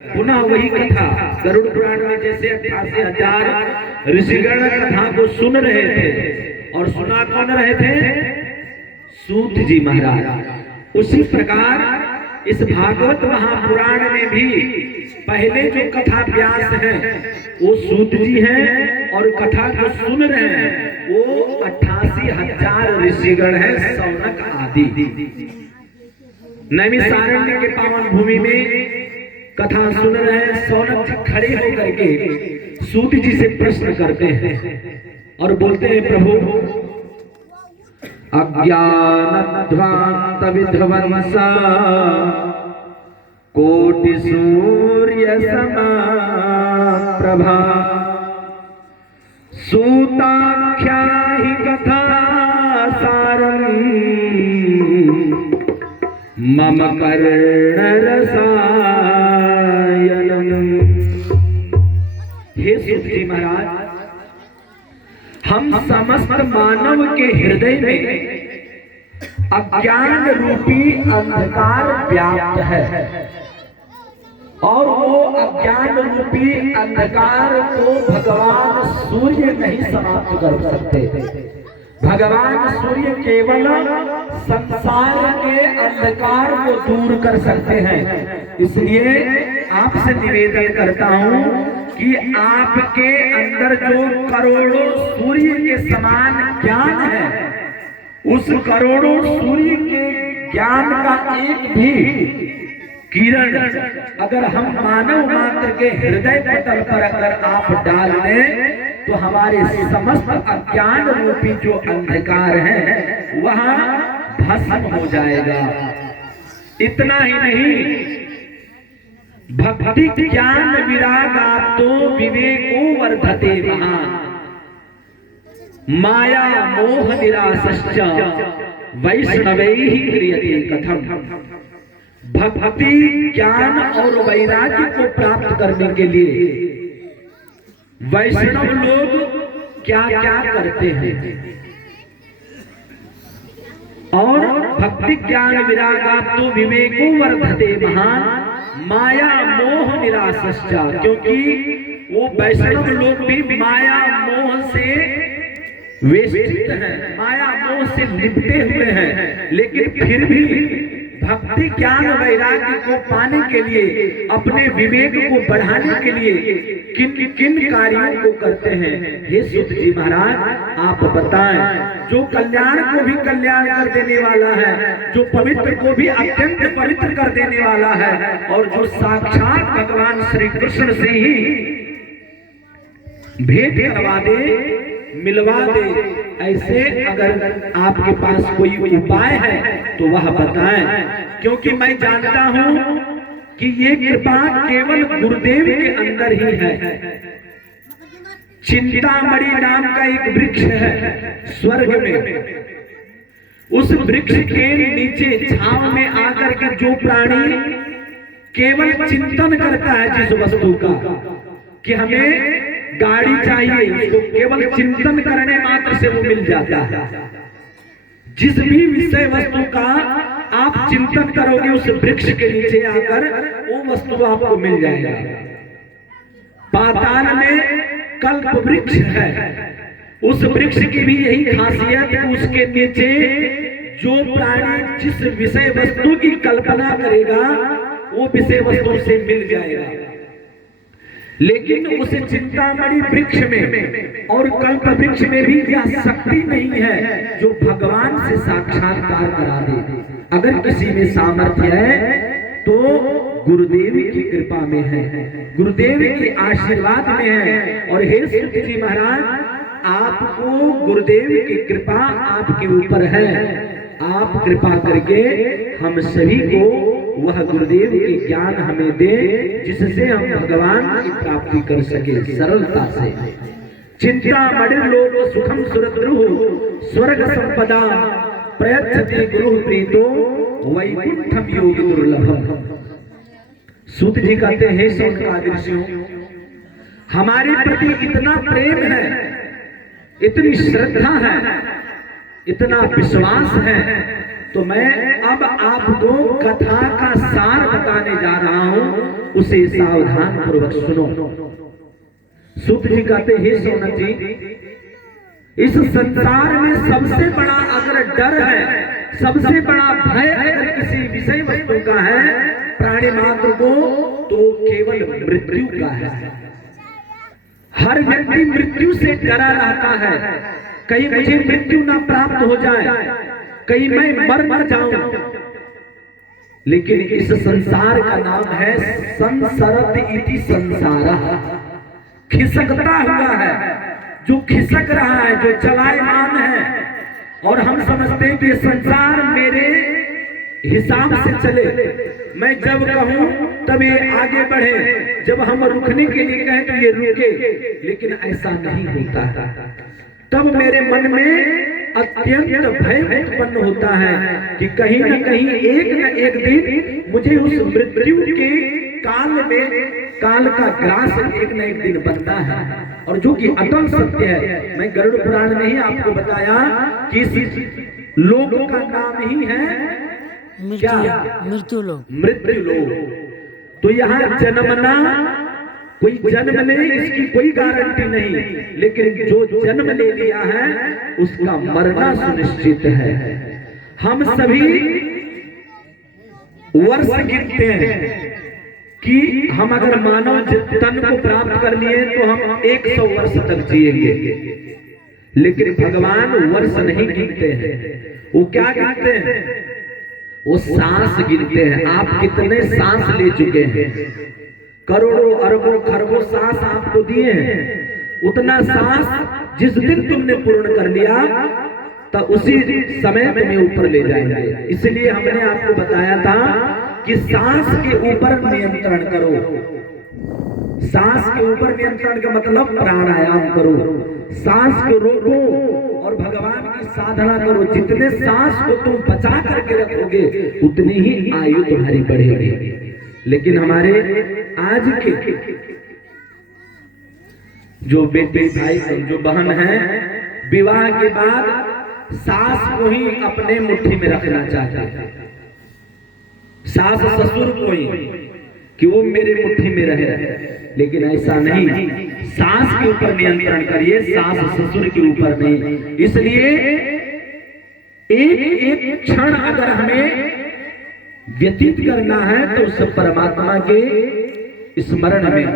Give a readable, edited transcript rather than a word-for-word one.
पुनः वही कथा गरुड़ पुराण में जैसे 88,000 ऋषिगण कथा को सुन रहे थे और सुना कौन रहे थे? सूत जी महाराज। उसी प्रकार इस भागवत महापुराण में भी पहले जो कथा व्यास हैं वो सूत जी हैं और कथा जो सुन रहे हैं वो 88,000 ऋषिगण हैं, सौनक आदि। नैमिषारण्य के पावन भूमि में कथा सुन रहे हैं। सौनक जी खड़े होकर के सूत जी से प्रश्न करते हैं और बोलते हैं, प्रभु अज्ञानध्वांत विध्वंसा कोटि सूर्य समाप्रभा सूताख्या हि कथा सारम् मम कर्ण रसायनम्। हे सूत जी महाराज, हम समस्त मानव के हृदय में अज्ञान रूपी अंधकार व्याप्त है और वो अज्ञान रूपी अंधकार को भगवान सूर्य नहीं समाप्त कर सकते। भगवान सूर्य केवल संसार के अंधकार को दूर कर सकते हैं। इसलिए आपसे निवेदन करता हूं कि आपके अंदर जो करोड़ों सूर्य के समान ज्ञान है, उस करोड़ों सूर्य के ज्ञान का एक भी किरण अगर हम मानव मात्र के हृदय पटल पर अगर आप डाल दें तो हमारे समस्त अज्ञान रूपी जो अंधकार है वहां भस्म हो जाएगा। इतना ही नहीं, भक्ति ज्ञान विरागाप्तो विवेको वर्धते महा माया मोह निरासश्च वैष्णवैः क्रियते कथम। भक्ति ज्ञान और वैराग्य को प्राप्त करने के लिए वैष्णव लोग क्या क्या करते हैं? और भक्ति ज्ञान विरागाप्तो विवेको वर्धते महान माया मोह निरासश्च, क्योंकि वो वैष्णव लोग भी माया मोह से वेष्टित हैं, माया मोह से लिपटे हुए हैं, लेकिन फिर भी भक्ति ज्ञान वैराग्य को पाने के लिए, अपने विवेक को बढ़ाने के लिए किन किन कार्यों को करते हैं? हे सूत जी महाराज, आप बताएं। जो कल्याण को भी कल्याण कर देने वाला है, जो पवित्र को भी अत्यंत पवित्र कर देने वाला है, और जो साक्षात भगवान श्री कृष्ण से ही भेंट करवा दे, मिलवा दे, ऐसे अगर आपके पास कोई उपाय है तो वह बताएं। क्योंकि मैं जानता हूं कि ये कृपा केवल गुरुदेव के अंदर ही है। चिंतामणि नाम का एक वृक्ष है स्वर्ग में, उस वृक्ष के नीचे छांव में आकर के जो प्राणी केवल चिंतन करता है जिस वस्तु का कि हमें गाड़ी चाहिए, उसको केवल चिंतन करने मात्र से वो मिल जाता है। जिस भी विषय वस्तु का आप चिंतन करोगे उस वृक्ष के नीचे आकर वो वस्तु आपको मिल जाएगा। पाताल में कल्प वृक्ष है, उस वृक्ष की भी यही खासियत कि उसके नीचे जो प्राणी जिस विषय वस्तु की कल्पना करेगा वो विषय वस्तु से मिल जाएगा। लेकिन उस चिंतामणि वृक्ष में और कल्प वृक्ष में भी यह शक्ति नहीं है जो भगवान से साक्षात्कार करा दे। अगर किसी में सामर्थ्य है तो गुरुदेव की कृपा में है, गुरुदेव के आशीर्वाद में है। और हे सूत जी महाराज, आपको गुरुदेव की कृपा आपके ऊपर है। आप कृपा करके हम सभी को वह गुरुदेव के ज्ञान हमें दे जिससे हम भगवान की प्राप्ति कर सके सरलता से। चिंतामणि लोक सुखम सुरद्रुः स्वर्ग संपदा प्रयच्छति गुरु प्रीतो वैकुंठम योगी दुर्लभम। सूत जी कहते हैं, सौनकादि ऋषियों, हमारे प्रति इतना प्रेम है, इतनी श्रद्धा है, इतना विश्वास है, तो मैं अब आपको कथा का सार बताने जा रहा हूं, उसे सावधान पूर्वक सुनो। सूत जी कहते, हे सोनक जी, इस संसार में सबसे बड़ा अगर डर है, सबसे बड़ा भय अगर किसी विषय वस्तु का है प्राणी मात्र को, तो केवल मृत्यु का है। हर व्यक्ति मृत्यु से डरा रहता है, कहीं मुझे मृत्यु ना प्राप्त हो जाए, कहीं मैं मर जाऊं। लेकिन इस संसार का नाम है संसरत इति संसारः, खिसकता हुआ है, जो खिसक रहा है, जो चलायमान है। और हम समझते हैं कि संसार मेरे हिसाब से चले, मैं जब कहूं तब ये आगे बढ़े, जब हम रुकने के लिए कहें तो ये रुके। लेकिन ऐसा नहीं होता। तब मेरे मन में अत्यंत भय उत्पन्न होता है कि कहीं न कहीं एक न एक दिन मुझे उस मृत्यु के काल में, काल का ग्रास एक न एक दिन बनता है, और जो कि अटल सत्य है। मैं गरुड़ पुराण में ही आपको बताया कि इस लोक का नाम ही है मृत्यु लोक। मृत्यु लोक। तो यहाँ जन्मना, कोई जन्म ले इसकी कोई गारंटी नहीं, लेकिन जो जन्म ले लिया है उसका मरना सुनिश्चित है। हम सभी वर्ष गिनते हैं कि हम अगर मानव तन को प्राप्त कर लिए तो हम 100 वर्ष तक जिएंगे। लेकिन भगवान वर्ष नहीं गिनते हैं, वो क्या गिनते हैं? वो सांस गिनते हैं। आप कितने सांस ले चुके हैं? करोड़ों अरबों खरबों सांस आपको दिए हैं। उतना सांस जिस दिन तुमने पूर्ण कर लिया तो उसी समय तुम्हें ऊपर ले जाएंगे। इसलिए हमने आपको बताया था कि सांस के ऊपर नियंत्रण करो। सांस के ऊपर नियंत्रण का मतलब प्राणायाम करो, सांस को रोको और भगवान की साधना करो। जितने सांस को तुम बचा करके रखोगे उतनी ही आयु तुम्हारी बढ़ेगी। लेकिन हमारे आज के जो बेटे भाई जो बहन हैं, विवाह के बाद सास को ही अपने मुट्ठी में रखना चाहते हैं, सास ससुर को ही, कि वो मेरे मुट्ठी में रहे। लेकिन ऐसा नहीं, सास के ऊपर नियंत्रण करिए, सास ससुर के ऊपर नहीं। इसलिए एक एक क्षण अगर हमें व्यतीत करना है तो उस परमात्मा के स्मरण में